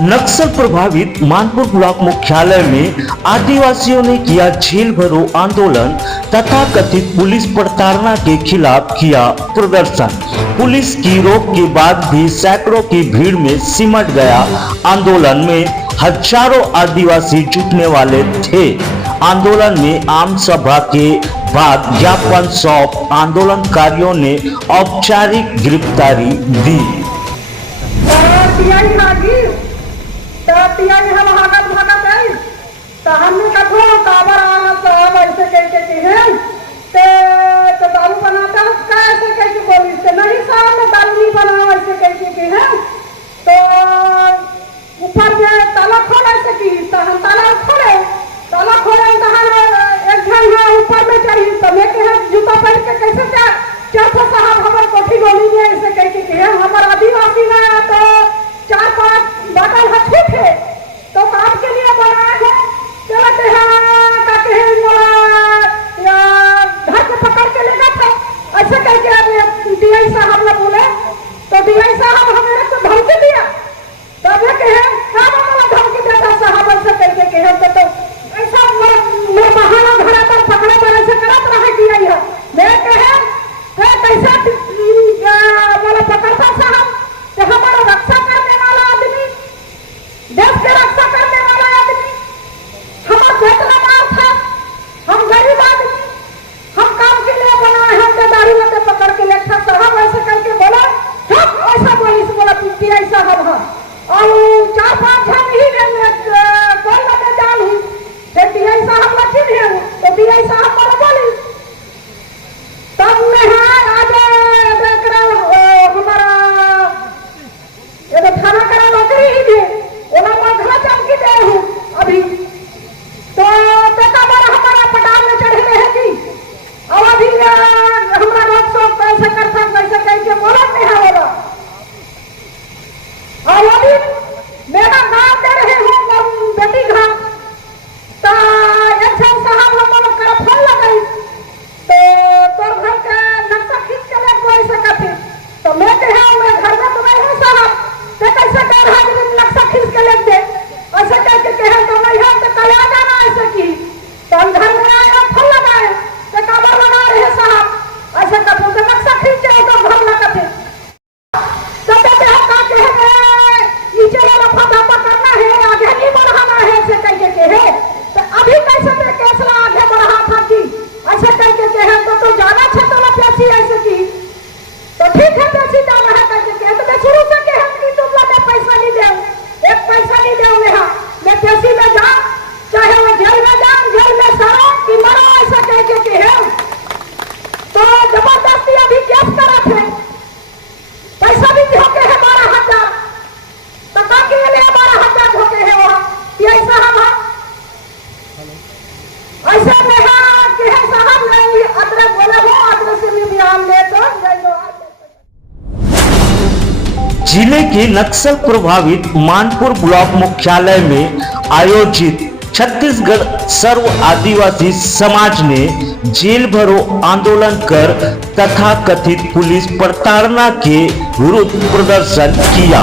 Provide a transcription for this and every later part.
नक्सल प्रभावित मानपुर ब्लॉक मुख्यालय में आदिवासियों ने किया जेल भरो आंदोलन तथा कथित पुलिस प्रताड़ना के खिलाफ किया प्रदर्शन। पुलिस की रोक के बाद भी सैकड़ों की भीड़ में सिमट गया आंदोलन में हजारों आदिवासी जुटने वाले थे। आंदोलन में आम सभा के बाद ज्ञापन सौंप आंदोलनकारियों ने औपचारिक गिरफ्तारी दी। हमने कठो काबर आना साहब ऐसे कहते हैं तो दारू बनाता है कैसे कहते बोली से नहीं साहब मैं दारू नहीं बनाऊं ऐसे कहते हैं तो ऊपर में ताला खोला ऐसे की तो हम ताला खोले तो एक घन है ऊपर में चढ़ी तो मैं कहे जूता पहन के कैसे चार साहब हमारे कोठी गोली में ऐसे कहते हैं हमारे आदिवासी में तो 4-5 बटल है है तो काम के लिए बनाया है चलते हैं कहते हैं मोला घर से पकड़ के लेगा था ऐसे करके डीआई साहब ने बोले तो डीआई साहब हमें तो धमकी दिया तब ये कहे क्या मामला धमकी देता साहब ऐसे करके कहे तो ऐसा मैं बहाना भरा पर पकड़े पर ऐसे करत रहा डीआई है मैं कहे कैसा बोला पकड़ता साहब कि हमारा रक्षा करने वाला आदमी देश के रक्षा करने वाला आदमी हमारा बेतना मार था हम गरीब आदमी हम काम के लिए बनाए हम दारू लेके पकड़ के लेखा साहब ऐसे करके बोला चुप ऐसा बोली से बोला पीआई साहब है और 4-5 जन ही कौन लगे जान हुई फिर पीआई साहब लखी है तो पीआई साहब बोला बोली तब में है आज देख रहा हमारा ये तो थाना करा नौकरी ही थी ओला मैं घर चमकी दे हूँ अभी तो बेटा बड़ा हमारा पटाल में चढ़े रहे थी और अभी हमारा रोक शोक कैसे करता कैसे कैसे बोला नहीं है बोला और अभी मेरा गाँव दे रहे हूँ बेटी घर तो एक साहब हम लोग कर फोन लगाई तो तोर घर के नक्शा खींच के ले कोई से कथी तो मैं कहे मैं घर में तो नहीं हूँ साहब तो कैसे कर हाजिर नक्शा खींच के ले दे ऐसे करके कहे तो मैं यहाँ से कल आ जाना ऐसे की तो हम घर में आए फोन लगाए तो काबर लगा रहे साहब ऐसे करते तो नक्शा खींचे तो घर लगा थे तो कहते हैं का कहे नीचे वाला फटाफट करना है आगे नहीं बढ़ाना है ऐसे करके कहे तो अभी कैसे मैं कैसे आगे बढ़ा था कि ऐसे करके कहे तो जाना है तो पैसी ऐसे की तो ठीक है पैसी जाना है करके कहे तो मैं शुरू से कहे कि तुम लोग पैसा नहीं दे एक पैसा नहीं दे मैं पैसी में जा चाहे वो जेल में जा जेल में सरो कि मरो ऐसा कहके कहे तो जबरदस्ती अभी केस करा थे पैसा भी धोखे है 12,000 तो ताकि ये 12,000 धोखे है वहाँ ये साहब है ऐसा नहीं कि है साहब नहीं अतरे बोले हो अतरे से भी बयान ले तो जिले के नक्सल प्रभावित मानपुर ब्लॉक मुख्यालय में आयोजित छत्तीसगढ़ सर्व आदिवासी समाज ने जेल भरो आंदोलन कर तथा कथित पुलिस प्रताड़ना के विरुद्ध प्रदर्शन किया।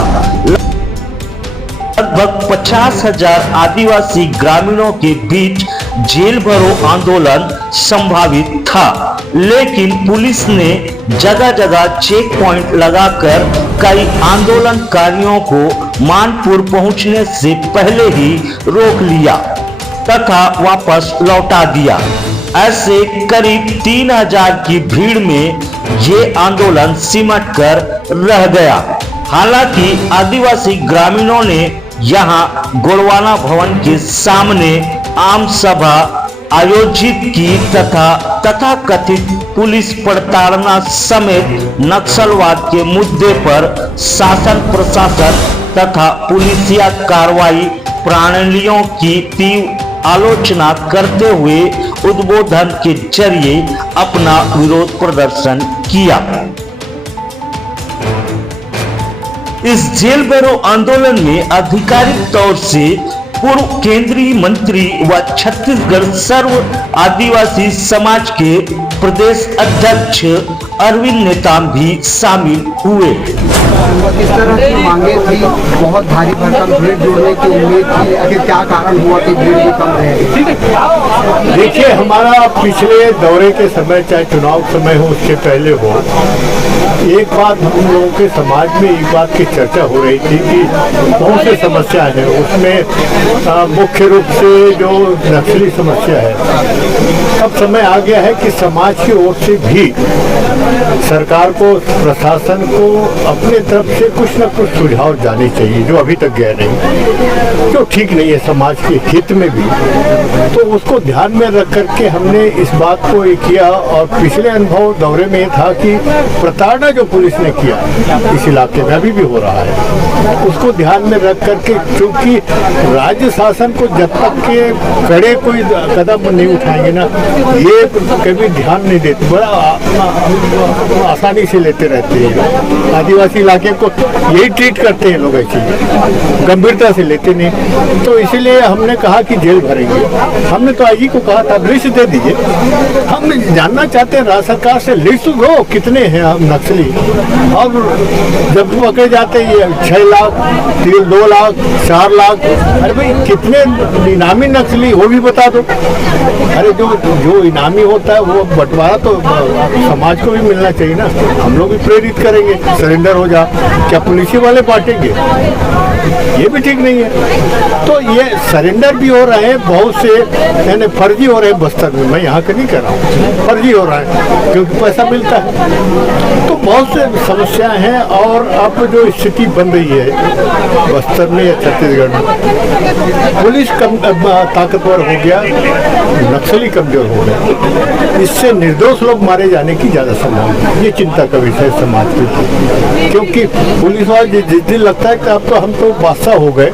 लगभग 50,000 आदिवासी ग्रामीणों के बीच जेल भरो आंदोलन संभावित था, लेकिन पुलिस ने जगह जगह चेक पॉइंट लगाकर कई आंदोलनकारियों को मानपुर पहुंचने से पहले ही रोक लिया तथा वापस लौटा दिया। ऐसे करीब 3,000 की भीड़ में ये आंदोलन सिमट कर रह गया। हालांकि आदिवासी ग्रामीणों ने यहां गोड़वाना भवन के सामने आम सभा आयोजित की तथा कथित पुलिस प्रताड़ना समेत नक्सलवाद के मुद्दे पर शासन प्रशासन तथा पुलिसिया कार्रवाई प्रणालियों की तीव्र आलोचना करते हुए उद्बोधन के जरिए अपना विरोध प्रदर्शन किया। इस जेल भरो आंदोलन में आधिकारिक तौर से पूर्व केंद्रीय मंत्री व छत्तीसगढ़ सर्व आदिवासी समाज के प्रदेश अध्यक्ष अरविंद नेताम भी शामिल हुए। इस तरह की मांगे थी, बहुत भारी भरकम भीड़ जुड़ने की उम्मीद थी, आखिर क्या कारण हुआ कि भीड़ भी कम रहेगी? देखिए, हमारा पिछले दौरे के समय, चाहे चुनाव समय हो उसके पहले हो, एक बात हम लोगों के समाज में एक बात की चर्चा हो रही थी कि बहुत सी समस्या है, उसमें मुख्य रूप से जो नक्सली समस्या है। अब समय आ गया है कि समाज की ओर से भी सरकार को, प्रशासन को अपने तरफ से कुछ न कुछ सुझाव जाने चाहिए, जो अभी तक गए नहीं, जो ठीक नहीं है समाज के हित में भी। तो उसको ध्यान में रख करके हमने इस बात को ये किया। और पिछले अनुभव दौरे में था कि प्रताड़ना जो पुलिस ने किया इस इलाके में अभी भी हो रहा है, उसको ध्यान में रख करके, क्योंकि राज्य शासन को जब तक के कड़े कोई कदम नहीं उठाएंगे ना, ये कभी ध्यान नहीं देते, बड़ा आसानी से लेते रहते हैं। आदिवासी इलाके को यही ट्रीट करते हैं लोग, ऐसी गंभीरता से लेते नहीं। तो इसीलिए हमने कहा कि जेल भरेंगे। हमने तो आईजी को कहा था लिस्ट दे दीजिए, हम जानना चाहते हैं राज्य सरकार से, लिस्ट दो कितने हैं हम नक्सली। और जब पकड़े जाते हैं ये 6 लाख, 2 लाख, 4 लाख, अरे भाई कितने इनामी नक्सली वो भी बता दो। अरे जो इनामी होता है वो बंटवारा तो समाज को भी मिलना चाहिए ना, हम लोग भी प्रेरित करेंगे, सरेंडर हो जा। क्या पुलिस वाले बांटेंगे? ये भी ठीक नहीं है। तो ये सरेंडर भी हो रहे हैं बहुत से, यानी फर्जी हो रहे हैं बस्तर में, मैं यहाँ का नहीं कर रहा हूँ, फर्जी हो रहा है क्योंकि पैसा मिलता है। तो बहुत से समस्याएं हैं। और अब जो स्थिति बन रही है बस्तर में या छत्तीसगढ़ में, पुलिस कम ताकतवर हो गया, नक्सली कमजोर हो गया, इससे निर्दोष लोग मारे जाने की ज्यादा संभावना है। ये चिंता का विषय समाज की, क्योंकि पुलिस वाले जिस दिन लगता है कि अब तो हम तो बादशाह हो गए,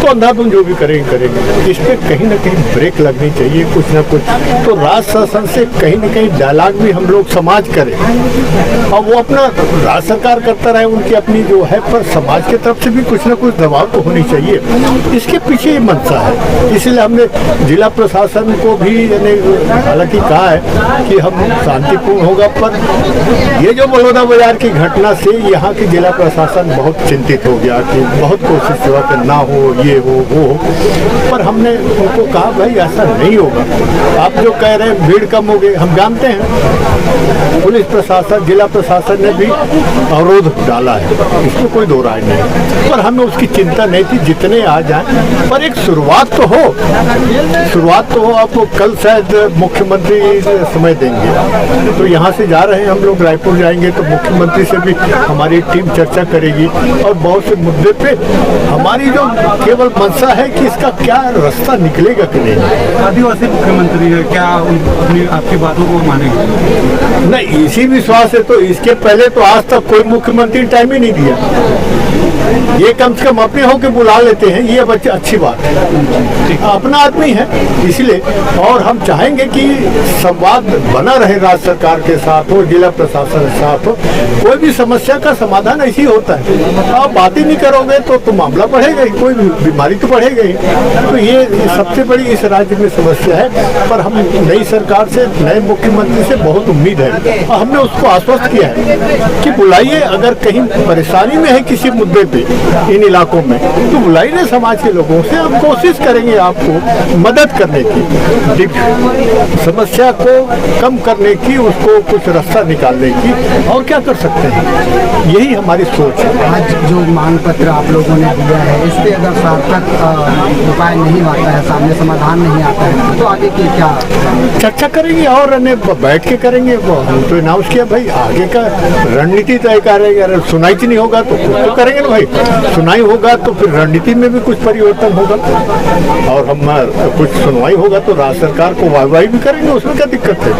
तो अंधाधुंध जो भी करेंगे। इस पर कहीं ना कहीं ब्रेक लगनी चाहिए, कुछ ना कुछ। तो राज्य शासन से कहीं ना कहीं डायलॉग भी हम लोग समाज करें, और वो अपना राज्य सरकार करता रहे उनकी अपनी जो है, पर समाज की तरफ से भी कुछ ना कुछ दबाव तो होनी चाहिए। इसके पीछे ये मंशा है। इसलिए हमने जिला प्रशासन को भी हालांकि कहा है कि हम शांतिपूर्ण होगा, पर ये जो बलौदा बाजार की घटना से यहाँ के जिला प्रशासन बहुत चिंतित हो गया कि बहुत कोशिश हुआ कि ना हो, ये हो, वो हो। पर हमने उनको कहा भाई ऐसा नहीं होगा, आप जो कह रहे हैं भीड़ कम हो गई, हम जानते हैं। पुलिस प्रशासन, जिला प्रशासन ने भी अवरोध डाला है, इसमें कोई दो राय नहीं, पर हमें उसकी चिंता नहीं थी, जितने आ जाए। पर एक शुरुआत तो हो, शुरुआत तो हो। आपको कल शायद मुख्यमंत्री समय देंगे, तो यहाँ से जा रहे हैं हम लोग, रायपुर जाएंगे, तो मुख्यमंत्री से भी हमारी टीम चर्चा करेगी। और बहुत से मुद्दे पे हमारी जो केवल मंशा है कि इसका क्या रास्ता निकलेगा कि नहीं। आदिवासी मुख्यमंत्री है, क्या अपनी आपकी बातों को मानेंगे? नहीं, इसी विश्वास है। तो इसके पहले तो आज तक कोई मुख्यमंत्री टाइम ही नहीं दिया। ये कम से कम अपने होके बुला लेते हैं, ये बच्चे अच्छी बात है, अपना आदमी है इसलिए। और हम चाहेंगे कि संवाद बना रहे राज्य सरकार के साथ हो, जिला प्रशासन के साथ हो। कोई भी समस्या का समाधान ऐसी होता है, आप बात ही नहीं करोगे तो मामला बढ़ेगा ही, कोई बीमारी तो बढ़ेगा ही। तो ये सबसे बड़ी इस राज्य में समस्या है। पर हम नई सरकार से, नए मुख्यमंत्री से बहुत उम्मीद है, और हमने उसको आश्वस्त किया है कि बुलाइए, अगर कहीं परेशानी में है किसी मुद्दे पे इन इलाकों में, तो बुलाइए समाज के लोगों से, हम कोशिश करेंगे आपको मदद करने की, ठीक, समस्या को कम करने की, उसको कुछ रास्ता निकालने की। और क्या कर सकते हैं, यही हमारी सोच है। आज जो मांग पत्र आप लोगों ने दिया है, इस पे अगर सार्थक उपाय नहीं आता है, सामने समाधान नहीं आता है, तो आगे की क्या चर्चा करेंगे और बैठ के करेंगे। वो हम तो अनाउंस किया भाई, आगे का रणनीति तय करेंगे। अगर सुनाई नहीं होगा तो कुछ तो करेंगे ना भाई, सुनाई होगा तो फिर रणनीति में भी कुछ परिवर्तन होगा, और हम कुछ सुनवाई होगा तो राज्य सरकार को वाहवाही भी करेंगे, उसमें क्या दिक्कत है।